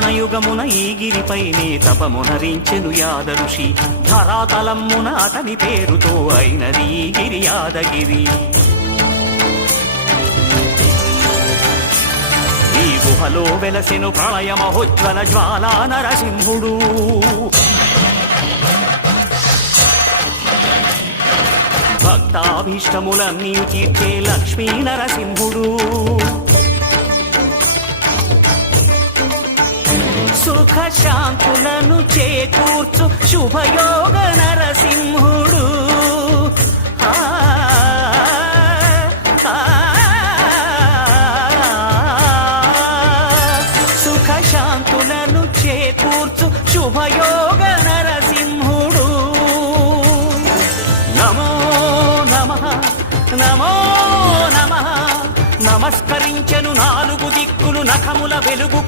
త్రేతాయుగమున ఈ గిరిపైనే తపమునరించెను యాదఋషి. ధరాతలమ్మున అతని పేరుతో అయినది ఈ గిరి యాదగిరి. ఈ గుహలో వెలసెను ప్రళయ మహోజ్వల జ్వాలా నరసింహుడు. భక్తాభీష్టములన్నీ తీర్చే లక్ష్మీ నరసింహుడు. సుఖ శాంతులను చేకూర్చు శుభయోగ నరసింహుడు. సుఖ శాంతులను చేకూర్చు శుభయోగ నరసింహుడు. నమో నమః నమో నమః. నమస్కరించెను నాలుగు దిక్కులు నఖముల వెలుగు